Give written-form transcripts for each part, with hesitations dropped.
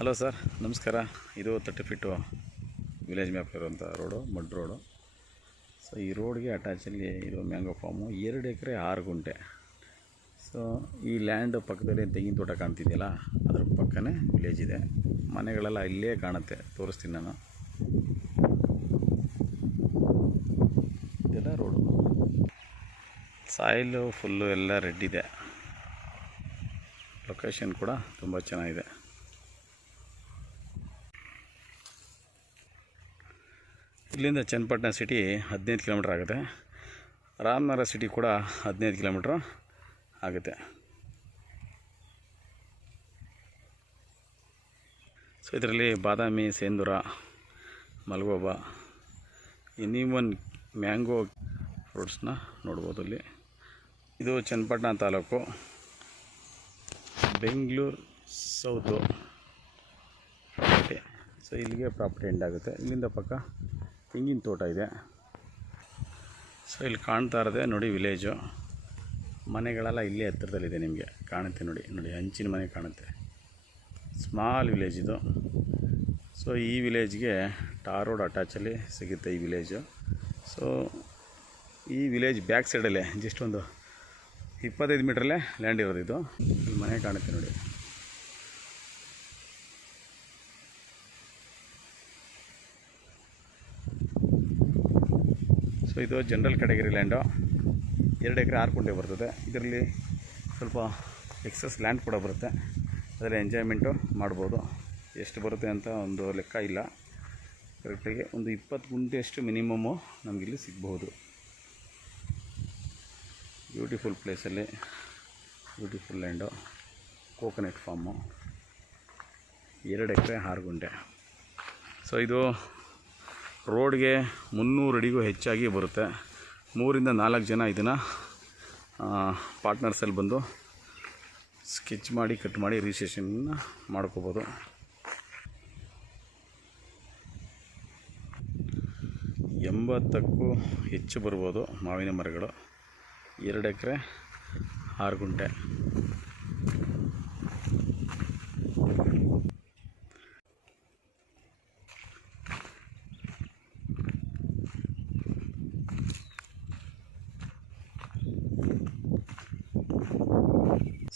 Hello sir, ನಮಸ್ಕಾರ. ಇದು 30 feet village map ಇರುವಂಥ ರೋಡು, ಮಡ್ ರೋಡು. ಸೊ ಈ ರೋಡ್ಗೆ ಅಟ್ಯಾಚಲ್ಲಿ ಇದು ಮ್ಯಾಂಗೋ ಫಾರ್ಮು, 2 ಎಕರೆ 6 ಗುಂಟೆ. ಸೊ ಈ ಲ್ಯಾಂಡ್ ಪಕ್ಕದಲ್ಲಿ ತೆಂಗಿನ ತೋಟ ಕಾಣ್ತಿದೆಯಲ್ಲ, ಅದ್ರ ಪಕ್ಕನೇ ವಿಲೇಜ್ ಇದೆ. ಮನೆಗಳೆಲ್ಲ ಇಲ್ಲೇ ಕಾಣುತ್ತೆ, ತೋರಿಸ್ತೀನಿ ನಾನು. ಇದೆಲ್ಲ ರೋಡು, ಸಾಯಿಲು ಫುಲ್ಲು ಎಲ್ಲ ರೆಡ್ ಇದೆ. ಲೊಕೇಶನ್ ಕೂಡ ತುಂಬ ಚೆನ್ನಾಗಿದೆ. ಇಲ್ಲಿಂದ ಚನ್ನಪಟ್ಟಣ ಸಿಟಿ 15 ಕಿಲೋಮೀಟ್ರ್ ಆಗುತ್ತೆ. ರಾಮನಗರ ಸಿಟಿ ಕೂಡ 15 ಕಿಲೋಮೀಟ್ರ್ ಆಗುತ್ತೆ. ಸೊ ಇದರಲ್ಲಿ ಬಾದಾಮಿ, ಸೇಂದೂರ, ಮಲ್ಗೋಬಾ, ಎನಿವನ್ ಮ್ಯಾಂಗೋ ಫ್ರೂಟ್ಸ್ನ ನೋಡ್ಬೋದು ಇಲ್ಲಿ. ಇದು Channapatna taluk, Bengaluru south property. So ಇಲ್ಲಿಗೆ ಪ್ರಾಪರ್ಟಿ ಎಂಡ್ ಆಗುತ್ತೆ. ಇಲ್ಲಿಂದ ಪಕ್ಕ ತೆಂಗಿನ ತೋಟ ಇದೆ. ಸೊ ಇಲ್ಲಿ ಕಾಣ್ತಾ ಇರೋದೆ ನೋಡಿ ವಿಲೇಜು. ಮನೆಗಳೆಲ್ಲ ಇಲ್ಲೇ ಹತ್ತಿರದಲ್ಲಿದೆ, ನಿಮಗೆ ಕಾಣುತ್ತೆ ನೋಡಿ. ಹಂಚಿನ ಮನೆ ಕಾಣುತ್ತೆ. ಸ್ಮಾಲ್ ವಿಲೇಜ್ ಇದು. ಸೊ ಈ ವಿಲೇಜ್ಗೆ ಟಾರ್ ರೋಡ್ ಅಟ್ಯಾಚಲ್ಲಿ ಸಿಗುತ್ತೆ ಈ ವಿಲೇಜು. ಸೊ ಈ ವಿಲೇಜ್ ಬ್ಯಾಕ್ ಸೈಡಲ್ಲೇ ಜಸ್ಟ್ ಒಂದು 25 ಮೀಟ್ರಲ್ಲೇ ಲ್ಯಾಂಡ್ ಇರೋದು. ಇದು ಈ ಮನೆ ಕಾಣುತ್ತೆ ನೋಡಿ. ಸೊ ಇದು ಜನರಲ್ ಕ್ಯಾಟಗರಿ ಲ್ಯಾಂಡು, 2 ಎಕರೆ 6 ಗುಂಟೆ ಬರ್ತದೆ. ಇದರಲ್ಲಿ ಸ್ವಲ್ಪ ಎಕ್ಸಸ್ ಲ್ಯಾಂಡ್ ಕೂಡ ಬರುತ್ತೆ, ಅದರಲ್ಲಿ ಎಂಜಾಯ್ಮೆಂಟು ಮಾಡ್ಬೋದು. ಎಷ್ಟು ಬರುತ್ತೆ ಅಂತ ಒಂದು ಲೆಕ್ಕ ಇಲ್ಲ. ಕರೆಕ್ಟಾಗಿ ಒಂದು 20 ಗುಂಟೆಯಷ್ಟು ಮಿನಿಮಮ್ಮು ನಮಗಿಲ್ಲಿ ಸಿಗ್ಬೋದು. ಬ್ಯೂಟಿಫುಲ್ ಪ್ಲೇಸಲ್ಲಿ, ಬ್ಯೂಟಿಫುಲ್ ಲ್ಯಾಂಡು, ಕೋಕೋನಟ್ ಫಾರ್ಮು, 2 ಎಕರೆ 6 ಗುಂಟೆ. ಸೊ ಇದು ರೋಡ್ಗೆ 300 ಅಡಿಗೂ ಹೆಚ್ಚಾಗಿ ಬರುತ್ತೆ. 3 ರಿಂದ 4 ಜನ ಇದನ್ನು ಪಾರ್ಟ್ನರ್ಸಲ್ಲಿ ಬಂದು ಸ್ಕೆಚ್ ಮಾಡಿ, ಕಟ್ ಮಾಡಿ ರಿಜಿಸ್ಟ್ರೇಷನ್ನ ಮಾಡ್ಕೋಬೋದು. ಎಂಬತ್ತಕ್ಕೂ ಹೆಚ್ಚು ಬರ್ಬೋದು ಮಾವಿನ ಮರಗಳು. 2 ಎಕರೆ 6 ಗುಂಟೆ.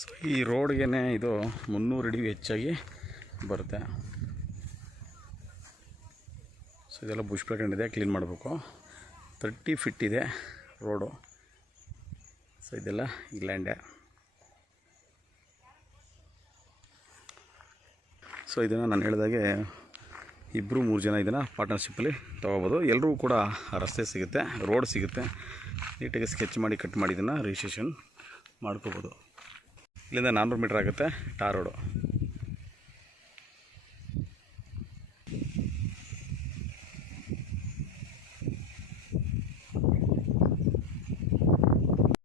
ಸೊ ಈ ರೋಡ್ಗೆ ಇದು 300 ಅಡಿಗೂ ಹೆಚ್ಚಾಗಿ ಬರುತ್ತೆ. ಸೊ ಇದೆಲ್ಲ ಬುಷ್ ಬೆಳ್ಕೊಂಡಿದೆ, ಕ್ಲೀನ್ ಮಾಡಬೇಕು. 30 ಫೀಟ್ ಇದೆ ರೋಡು. ಸೊ ಇದೆಲ್ಲ ಈ ಲ್ಯಾಂಡೇ. ಸೊ ಇದನ್ನು ನಾನು ಹೇಳಿದಾಗೆ 2-3 ಜನ ಇದನ್ನು ಪಾರ್ಟ್ನರ್ಶಿಪ್ಪಲ್ಲಿ ತೊಗೋಬೋದು. ಎಲ್ಲರಿಗೂ ಕೂಡ ರಸ್ತೆ ಸಿಗುತ್ತೆ, ರೋಡ್ ಸಿಗುತ್ತೆ. ನೀಟಾಗಿ ಸ್ಕೆಚ್ ಮಾಡಿ, ಕಟ್ ಮಾಡಿ ಇದನ್ನು ರಿಜಿಸ್ಟ್ರೇಷನ್ ಮಾಡ್ಕೋಬೋದು. ಇಲ್ಲಿಂದ 400 ಮೀಟ್ರ್ ಆಗುತ್ತೆ ಟಾರ್ ರೋಡು.